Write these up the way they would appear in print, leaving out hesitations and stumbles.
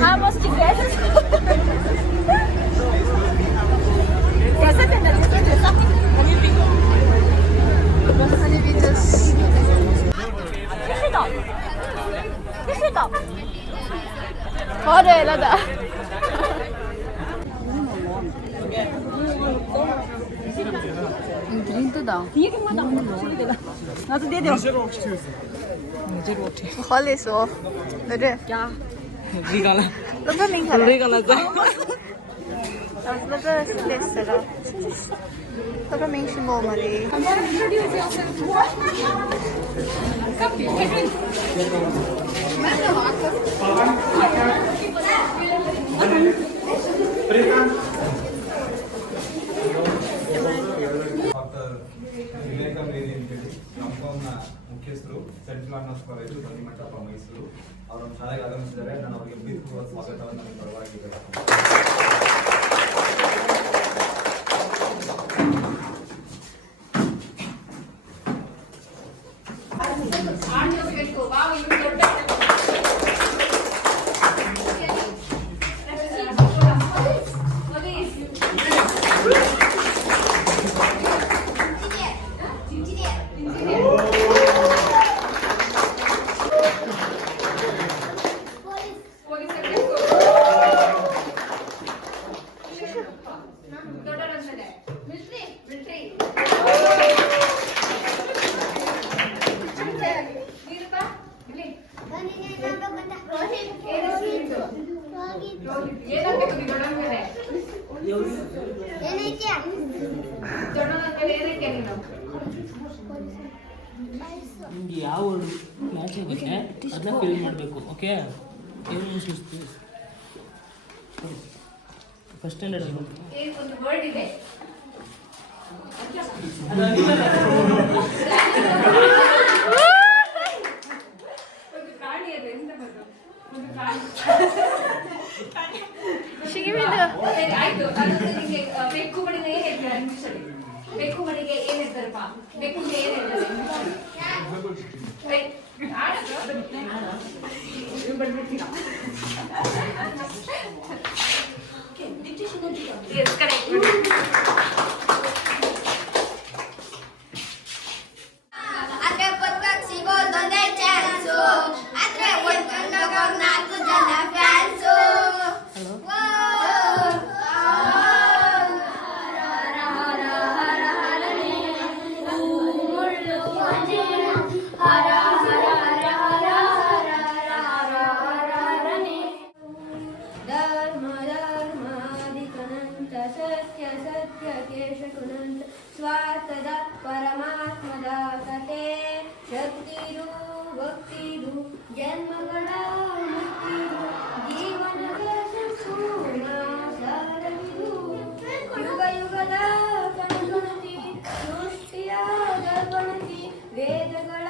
Vamos, chicas. 그래, 나다. 드링크다. 나도 내려. خالص هو نرى ريغالا لطفا من كلا ريغالا زي لطفا لسه لطفا من شمو مري ವಿವೇಕಂ ವೇದಿ ಅಂತೇಳಿ ಕಾಂಪೌಂಡ್ನ ಮುಖ್ಯಸ್ಥರು central arts college ಬನ್ನಿಮಠ Mysuru ಅವರು ಶಾಲೆಗೆ ಆಗಮಿಸಿದ್ದಾರೆ. ನಾನು ಅವರಿಗೆ ಪ್ರೀತಿಪೂರ್ವಕ ಸ್ವಾಗತವನ್ನು ನನ್ನ ಪರವಾಗಿ ನಿಮ್ಗೆ ಯಾವ ಮ್ಯಾಚ್ ಆಗುತ್ತೆ ಅದನ್ನ ಫಿಲ್ ಮಾಡಬೇಕು. ಓಕೆ, ಏನು ಸುಸ್ತು ಫಸ್ಟ್ ಸ್ಟ್ಯಾಂಡರ್ಡ್ ಅಲ್ಲಿ ಒಂದು ವರ್ಡ್ ಇದೆ. ಒಂದು ಪ್ರಾಣಿ ಇದೆ. ಎಂತ ಬರ್ತದೆ? ಒಂದು ಪ್ರಾಣಿ. ಆಯ್ತು, ಅದು ನಿಮಗೆ ಬೆಕ್ಕು ಮಣಿಗೆ ಏನ್ ಹೇಳ್ತಾರೆ ಇಂಗ್ಲಿಷಲ್ಲಿ? ಬೆಕ್ಕು ಮಣಿಗೆ ಏನ್ ಹೇಳ್ತಾರಪ್ಪ? ಬೆಕ್ಕುಗೆ ಏನ್ ಹೇಳ್ತಾರೆ? Yes, correct. Atre podcast sigol donde chanzo. Atre volcano con nato de la fanzo. स्वार्थद परमात्मद कथे शक्तिरू भक्तिरू जन्मगण मुक्तिरू जीवनದ ಸಂಪೂರ್ಣ ಸಾರವಿದು ಯುಗ ಯುಗದ ಕಣಗಣತಿ ಸೃಷ್ಟಿಯ ಗಣತಿ ವೇದಗಳ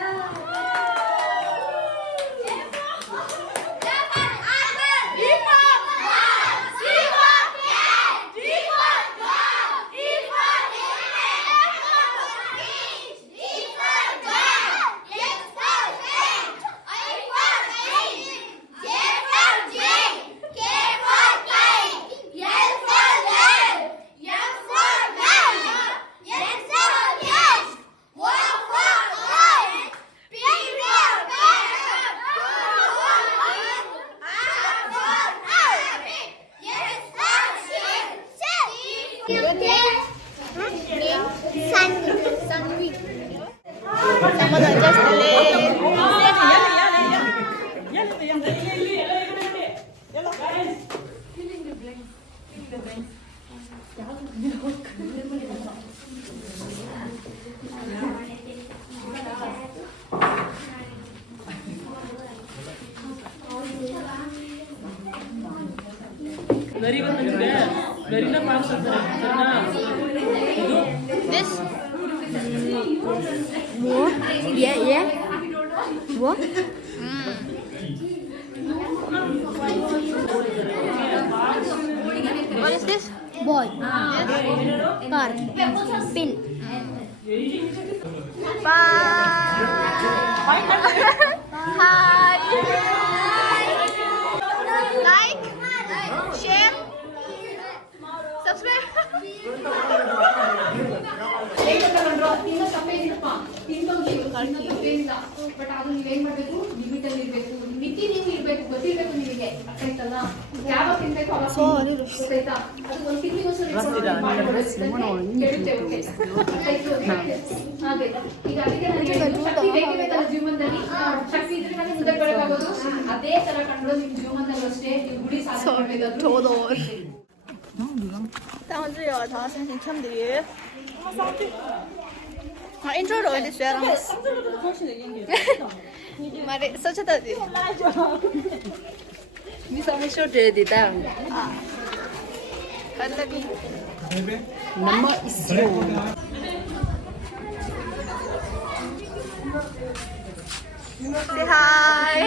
ಗರಿ ಬಂದಿದೆ. ಗರಿನ ಪಾಸ್ ಮಾಡ್ತಾರೆ. This what? Yeah. What? What is this? Boy. This car. Pin. Bye. Hi. Like. ತಿನ್ನೋ ತಪ್ಪೇನಿಲ್ಲಪ್ಪ, ತಿನ್ನೋಗಿ ತಪ್ಪೇನಿಲ್ಲ. ಬಟ್ ಅದು ನೀವೇನ್ ಮಾಡ್ಬೇಕು, ಲಿಮಿಟ್ ಅಲ್ಲಿ ಇರ್ಬೇಕು, ಮಿತಿ ನೀವು ಇರ್ಬೇಕು, ಗೊತ್ತಿರ್ಬೇಕು ನಿಮಗೆ. ಅರ್ಥ ಆಯ್ತಲ್ಲ? ಯಾವಾಗ ತಿನ್ಬೇಕು ಅವಾಗ ಗೊತ್ತಾಯ್ತಾ? ಅದು ಒಂದ್ ತಿಂಗಳಿಗೆ ಹಾಗೆ ಈಗ ಅದಕ್ಕೆ ನಾನು ಹೇಳಿದ್ದು, ಶಕ್ತಿ ಬೇಕೇ ಬೇಕಲ್ಲ ಜೀವನದಲ್ಲಿ. ಶಕ್ತಿ ಇದ್ರೆ ನಾನು ಮುಂದೆ ಬೆಳಕಾಗೋದು. ಅದೇ ತರ ಕಂಡು ನಿಮ್ ಜೀವನದಲ್ಲಿ ಅಷ್ಟೇ ನೀವು ಗುಡಿ ಸಾಧನೆ ಮಾಡ್ಬೇಕಾದ್ರು. 但我这有他先听不的。啊，intro 都得学了。妈的，手指头的。你上面手指的带啊？看那边。那么一小。Say hi.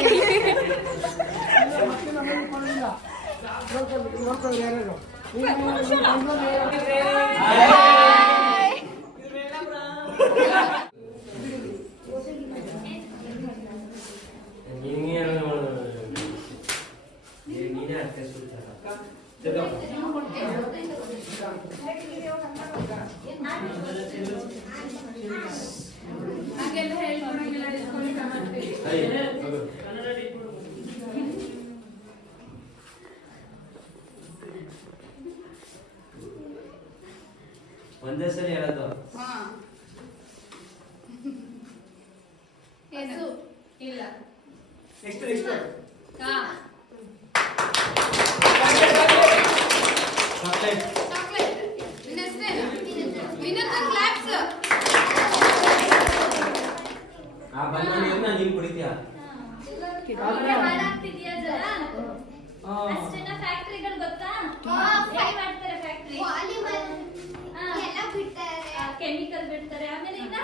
ಒಂದೇ ಸರಿ ಹೇಳೋದು. ಇಲ್ಲ ಆ ಬಣ್ಣ ನೀನು ಕುಡಿತೀಯಾ? ಅಷ್ಟೇನಾ ಫ್ಯಾಕ್ಟರಿಗಳು ಗೊತ್ತಾ? ಮಾಡ್ತಾರೆ ಫ್ಯಾಕ್ಟರಿ ಎಲ್ಲ ಬಿಡ್ತಾರೆ, ಕೆಮಿಕಲ್ ಬಿಡ್ತಾರೆ. ಆಮೇಲೆ ಇನ್ನ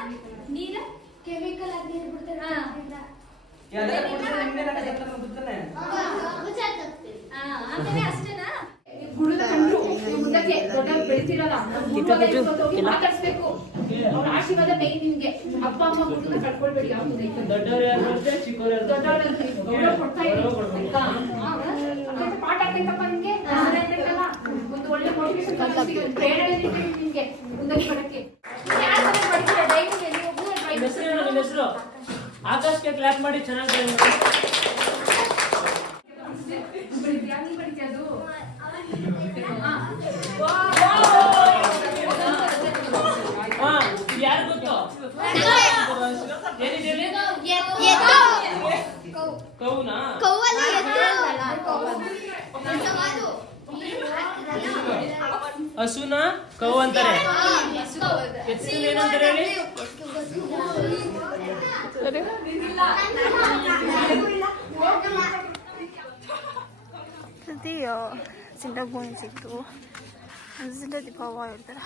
ನೀರು ಕೆಮಿಕಲ್ ಆಗಿ ನೀರು ಬಿಡ್ತಾರೆ. ಆಮೇಲೆ ಅಷ್ಟೇನಾ? ಗುಣದ ಕಂಡ್ರು ನೀವು ಮುಂದಕ್ಕೆ ದೊಡ್ಡ ಬೆಳಿತೀರಲ್ಲ, ಮಾತಾಡ್ಸ್ಬೇಕು. ಅವ್ರ ಆಶೀರ್ವಾದ ಮೇನ್ ನಿಮ್ಗೆ. ಅಪ್ಪ ಅಮ್ಮ ಗುಣನ ಕಳ್ಕೊಳ್ಬೇಡಿ. ಯಾವ್ದು ದೊಡ್ಡವ್ರು ಯಾರು ಅಷ್ಟೇ, ಚಿಕ್ಕವ್ರು ಯಾರು ಅಷ್ಟೇ. ದೊಡ್ಡವ್ರು ಕೊಡ್ತಾ ಇರಿ ಆಯ್ತಾ? ಪಾಠ ಆಗ್ತೈತಪ್ಪ ನಿಮ್ಗೆ. ಒಂದು ಒಳ್ಳೆ ಮೋಟಿವೇಶನ್ ಪ್ರೇರಣೆ ನಿಮ್ಗೆ ಮುಂದಕ್ಕೆ ಬರಕ್ಕೆ. ನಿಮ್ಮ ಹೆಸರು ಆಕಾಶ್ಗೆ ಕ್ಲಾಪ್ ಮಾಡಿ ಚೆನ್ನಾಗಿ ಯಾರು ಗೊತ್ತು? ಏನಿದೆ? ಕೌನಾ? ಹಸುನ ಕೌ ಅಂತಾರೆ. ಎತ್ತಿನ ಏನಂತಾರೆ ಹೇಳಿ? 드디어 진다봉이 찍고 진짜지 봐봐 얘들아.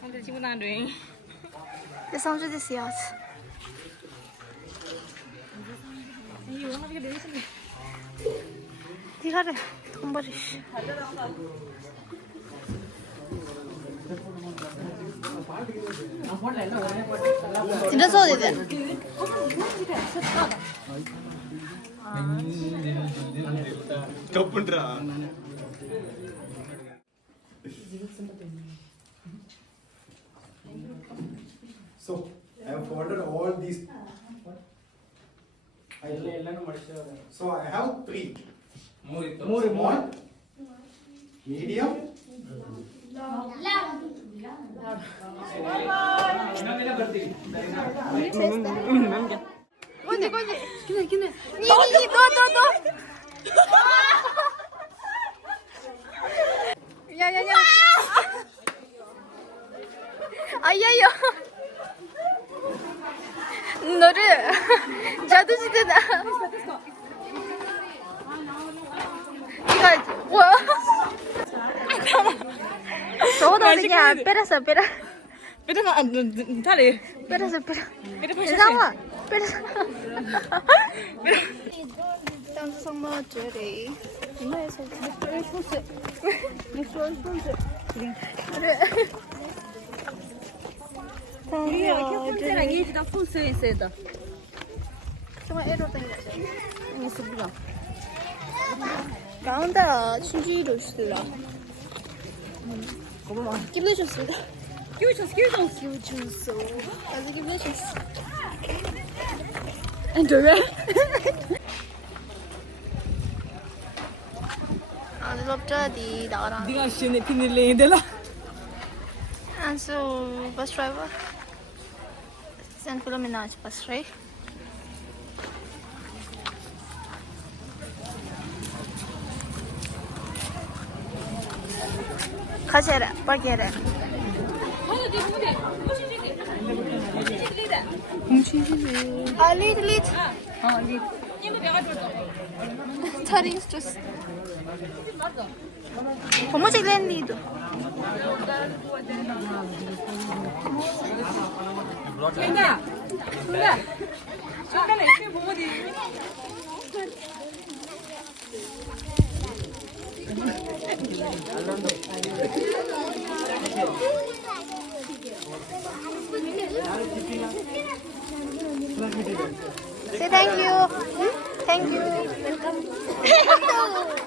근데 지금 안 돼. 내 성주 됐어야지. 이거 하나가 내리시네. 네가래 돈벌이. 진짜 소리지? ತಪ್ಪುಂಟ್ರಾ? So I have ordered all these. So I have 3. More small, medium. 꼰지 꼰지. 기네. 너. 야야야. 아야야. 너를 자두지대다. 이거 뭐야? 저거도 그냥 빼라서 빼라. 빼라가 안 다리. 빼라서 빼라. 빼라 잠깐만. 빼라서.当时么这里，你们说是，你说是，对。우리가 캠핑장 얘기가 풀 수 있어야 돼. 정말 애로 땡겨져. 이게 뭐야? 가운데라 춘주이로 쓰라. 기분 좋습니다. 기분 좋았어, 기분 좋았어. 기분 좋소. 아주 기분 좋소. आज लोग दी Dara 네가 신의 핀을 내야 되나? and so bus driver St. Philomena bus right 가세라 빨개라 아 리드 리드 이거 내가 줬어. 스타링 스트레스 como se len lido 야, 순간. 순간에 이렇게 보면 돼. say thank you welcome